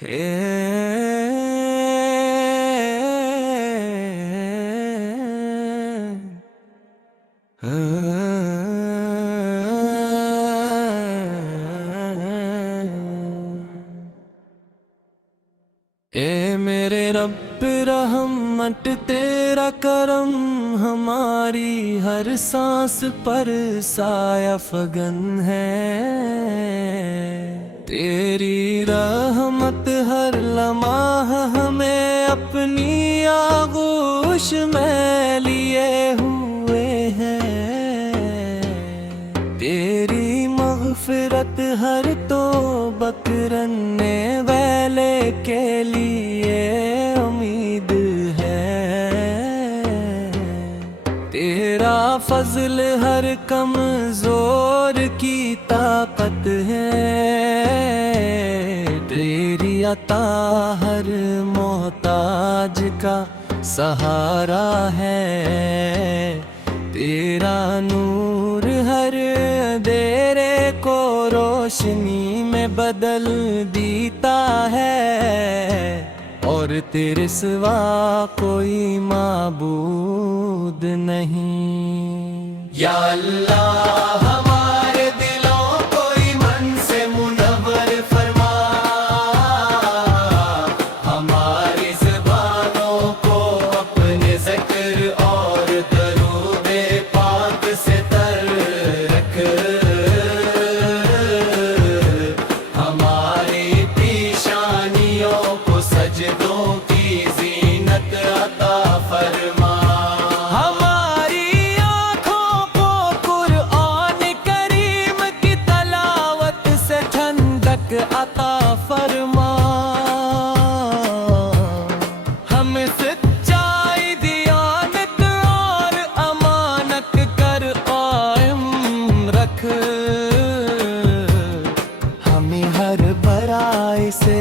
اے میرے رب رحمت تیرا کرم ہماری ہر سانس پر سایہ فگن ہے، تیری رحمت ہر لمحہ ہمیں اپنی آغوش میں لیے ہوئے ہیں، تیری مغفرت ہر توبہ کرنے والے کے لیے امید ہے، تیرا فضل ہر کمزور کی طاقت ہے، تیری عطا ہر محتاج کا سہارا ہے، تیرا نور ہر اندھیرے کو روشنی میں بدل دیتا ہے، اور تیرے سوا کوئی معبود نہیں۔ یا اللہ ہمارے دلوں کو ایمان سے منور فرما، ہماری زبانوں کو اپنے ذکر اور درود پاک سے تر رکھ، ہماری پیشانیوں کو سجدوں کی زینت عطا فرما، ہماری آنکھوں کو قرآن کریم کی تلاوت سے ٹھنڈک عطا فرما، ہم سچائی دیانت اور امانت کر قائم رکھ، ہمیں ہر برائی سے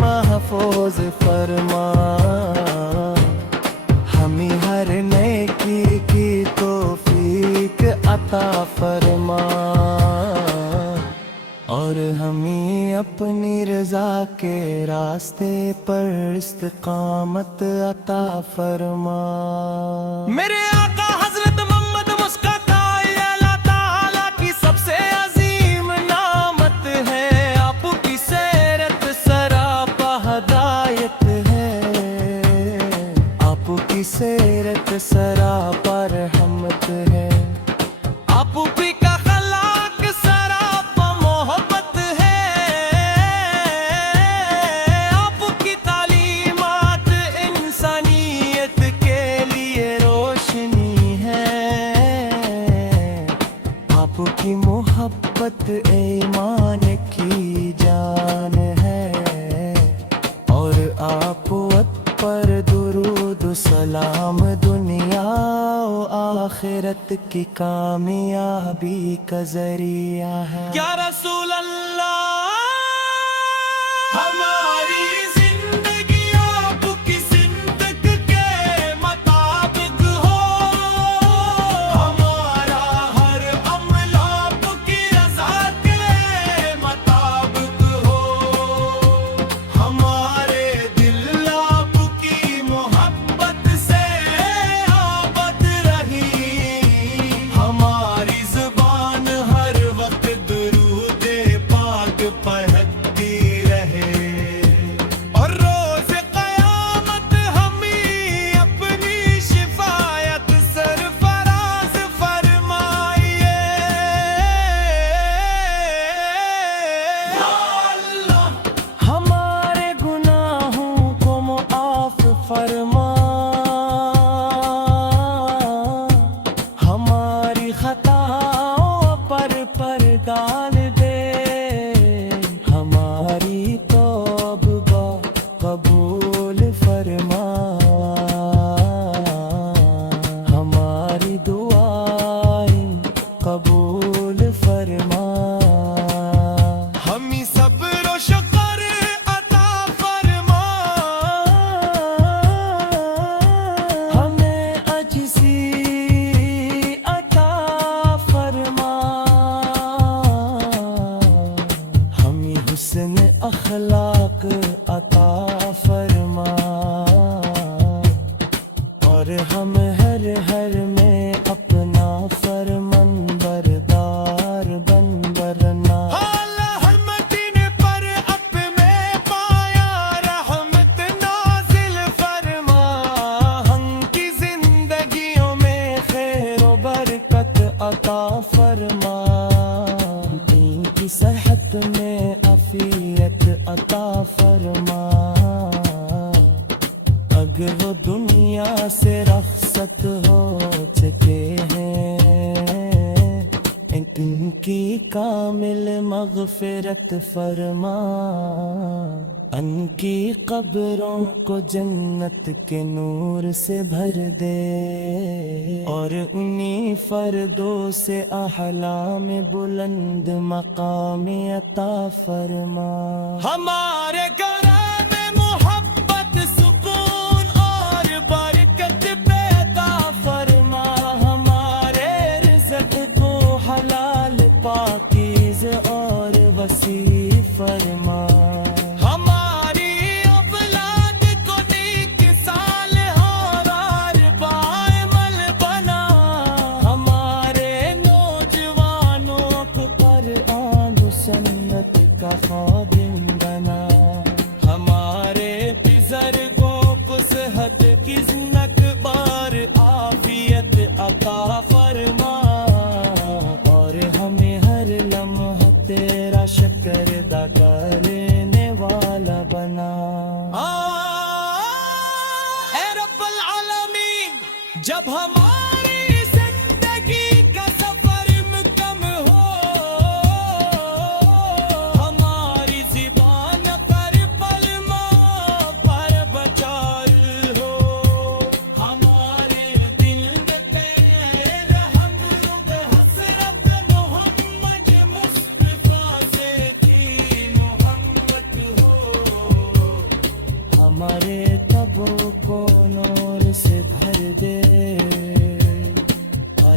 محفوظ فرما، ہمیں ہر نیکی کی توفیق عطا فرما، اور ہمیں اپنی رضا کے راستے پر استقامت عطا فرما۔ میرے آقا حضرت محمد مسکاتا یہ اللہ تعالیٰ کی سب سے عظیم نعمت ہے، آپ کی سیرت سراپا ہدایت ہے، آپ کی سیرت سراپا رحمت ہے، آپ بھی کا خلاق سراپا محبت ہے، آپ کی تعلیمات انسانیت کے لیے روشنی ہے، آپ کی محبت ایمان کی جان ہے، اور آپ پر درود و سلام دنیا و آخرت کی کامیابی کا ذریعہ ہے۔ یا رسول اللہ ہماری زندگی آپ کی زندگ کے مطابق ہو، ہمارا ہر عمل آپ کی رضا کے مطابق ہو، ہمارے دل آپ کی محبت سے آباد رہی، ہماری زبان ہر وقت درود پاک پڑھتی رہے، اور روز قیامت ہمیں اپنی شفاعت سرفراز فرمائیے۔ یا اللہ ہمارے گناہوں کو معاف فرما، ہماری خطاؤں پر ڈال دے، ہماری حسن اخلاق عطا فرما اور ہم ہر میں اپنا فرمان بردار بن ورنا پر اپنے پایا رحمت نازل فرما ہم کی زندگیوں میں خیر و برکت عطا فرما ان کی صحت میں عافیت عطا فرما اگر وہ دنیا سے رخصت ہو چکے ہیں ان کی کامل مغفرت فرما ان کی قبروں کو جنت کے نور سے بھر دے اور انہی فردوں سے اعلیٰ میں بلند مقام عطا فرما ہمارے گھر میں محبت سکون اور برکت پیدا فرما ہمارے رزق کو حلال پاکیز اور وسیع فرما ہماری اولاد کو نیک صالح اور باعمل بنا ہمارے نوجوانوں کو قرآن و سنت کا خادم بنا ہمارے بزرگوں کو صحت کی زنک بار عافیت عطا فرما اور ہمیں ہر لمحہ تیرا شکر ادا کرنے والا بنا اے رب العالمین جب ہماری زندگی کا سفر مکم ہو ہماری زبان پر پلموں پر بچال ہو ہمارے دل میں تیرے ہم لوگ حسرت محمد مصطفیٰ سے کی محبت ہو ہمارے تبوں کو نور سے بھر دے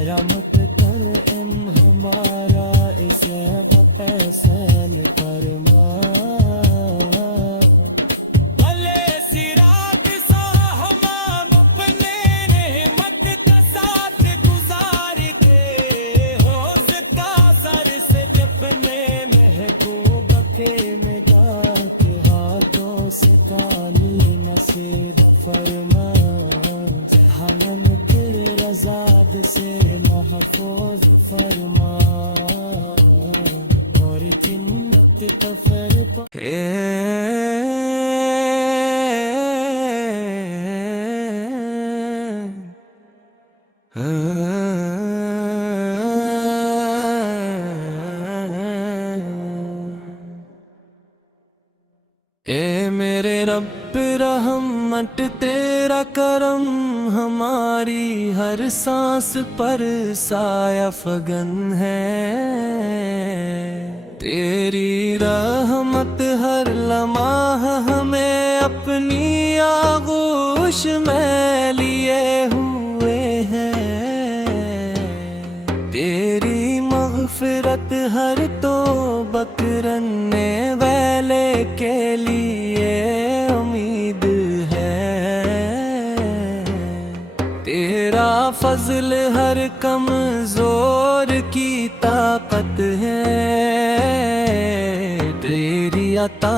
رحمت کر ہمارا اسے فیصل فرما بھلے سراغ سا ہم اپنے نعمت کا ساتھ گزار کے حوض کا سر سے اپنے محبوب کے مٹا کے ہاتھوں سے پانی نصیب فرما جہنم کے رضاد سے محفوظ فرما اور جنت تفر اے میرے رب رحمت تیرا کرم ہماری ہر سانس پر سایہ فگن ہے تیری رحمت ہر لمحہ ہمیں اپنی آغوش میں لیے ہوئے ہیں تیری مغفرت ہر توبہ کرنے والے کے لیے امید ہے تیرا فضل ہر کمزور کی طاقت ہے تیری عطا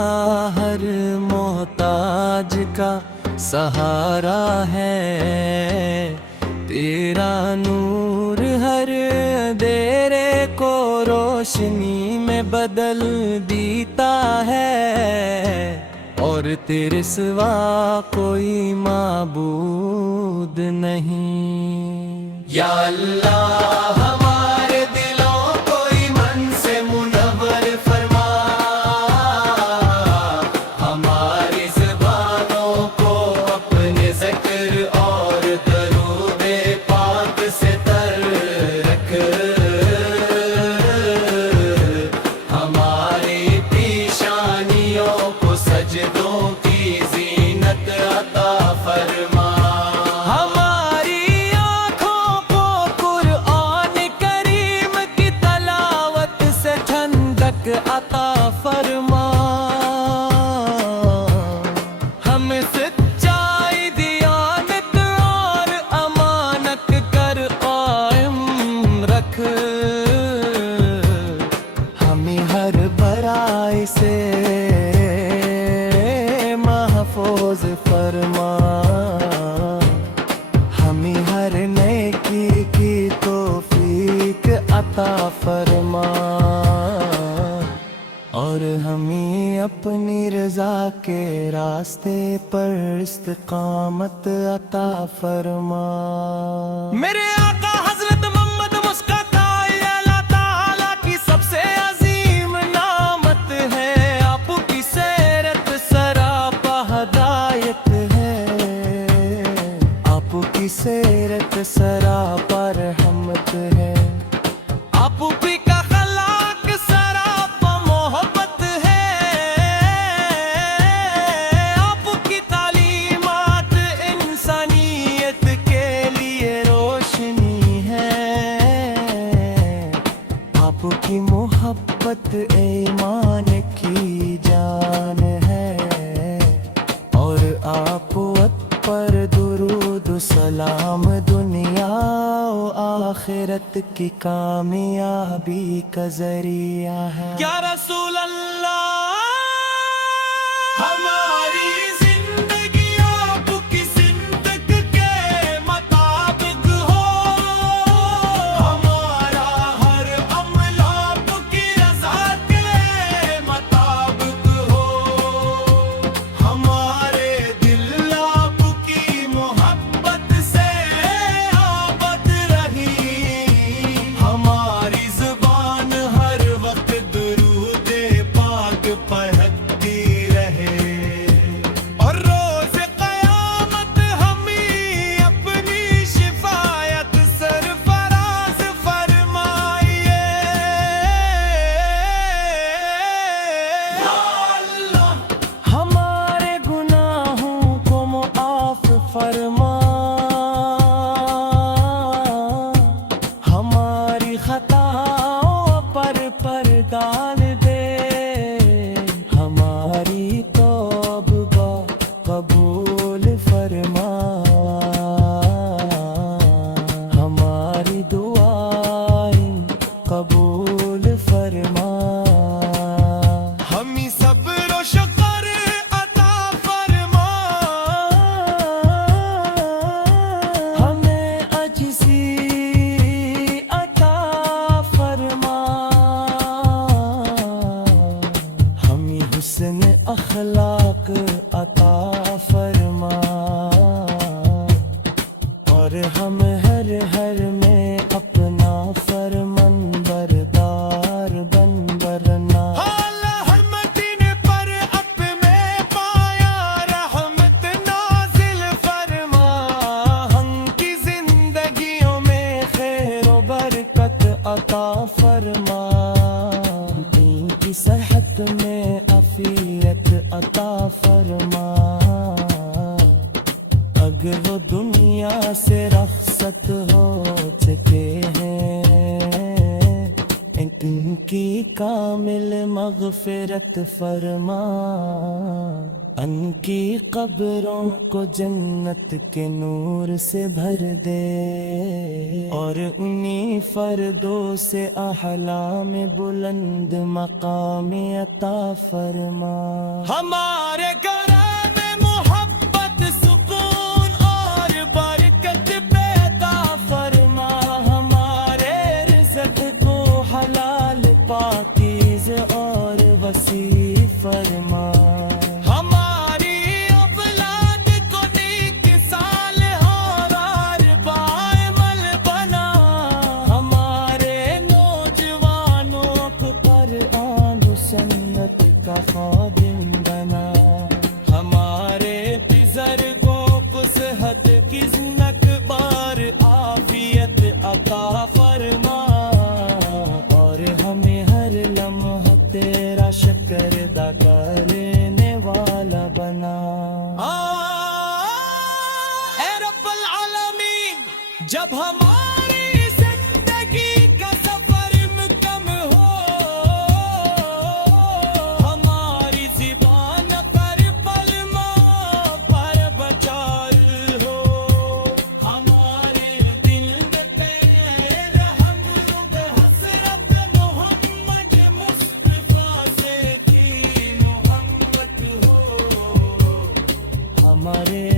ہر محتاج کا سہارا ہے تیرا نور ہر اندھیرے کو روشنی میں بدل دیتا ہے اور تیرے سوا کوئی معبود نہیں یا اللہ ہمارے دلوں کو ایمان سے منور فرما ہماری زبانوں کو اپنے ذکر اور درود پاک سے تر رکھ ہماری پیشانیوں کو سجدوں کی زینت عطا فرما ہماری آنکھوں کو قرآن سے محفوظ فرما، ہمیں ہر نیکی کی توفیق عطا فرما، اور ہمیں اپنی رضا کے راستے پر استقامت عطا فرما۔ میرے آقا حضرت محمد مسکاتا یہ اللہ تعالیٰ کی سب سے عظیم نعمت ہے، آپ کی سیرت سراپا ہدایت ہے، آپ کی سیرت سراپا رحمت ہے، آپ بھی کا خلاق سراپا محبت ہے، آپ کی تعلیمات انسانیت کے لیے روشنی ہے، آپ کی محبت ایمان کی جان ہے، اور آپ پر درود و سلام دنیا و آخرت کی کامیابی کا ذریعہ ہے۔ یا رسول اللہ، ہماری زندگی آپ کی زندگی کے مطابق ہو، ہمارا ہر عمل آپ کی رضا کے مطابق ہو، ہمارے دل آپ کی محبت سے آباد رہی، ہماری زبان ہر وقت درود پاک پڑھتی رہے، اور روز قیامت ہمیں اپنی شفاعت سرفراز فرمائیے۔ یا اللہ، ہمارے گناہوں کو معاف فرما، ہماری خطاؤں پر ڈال دے، ہماری توبہ قبول فرما، ہماری دعائیں قبول فرما، ہمیں صبر و شکر عطا فرما، ہمیں عجزی عطا فرما، ہمیں حسن اخلاق عطا فرما، اور ہم ہر میں اپنا فرمان بردار بن برنا۔ رحمتین پر اپنے پایا رحمت نازل فرما، ہم کی زندگیوں میں خیر و برکت عطا فرما، ان کی صحت میں عافیت عطا فرما، اگر وہ دنیا سے رخصت ہو چکے ہیں، ان کی کامل مغفرت فرما، ان کی قبروں کو جنت کے نور سے بھر دے، اور انہی فردوں سے اعلیٰ میں بلند مقام عطا فرما۔ ہمارے گھروں میں محبت سکون اور برکت پیدا فرما، ہمارے رزق کو حلال پاکیز اور وسیع فرما، ہماری اولاد کو نیک صالح اور باعمل بنا، ہمارے نوجوانوں کو قرآن و سنت کا خادم بنا، ہمارے بزرگوں کو صحت کی زنک بار عافیت عطا فرما، اور ہمیں ہر لمحہ تیرا شکر ادا کرنے والا بنا۔ اے رب العالمین، جب ہماری زندگی کا سفر مکمل ہو، ہماری ہمارے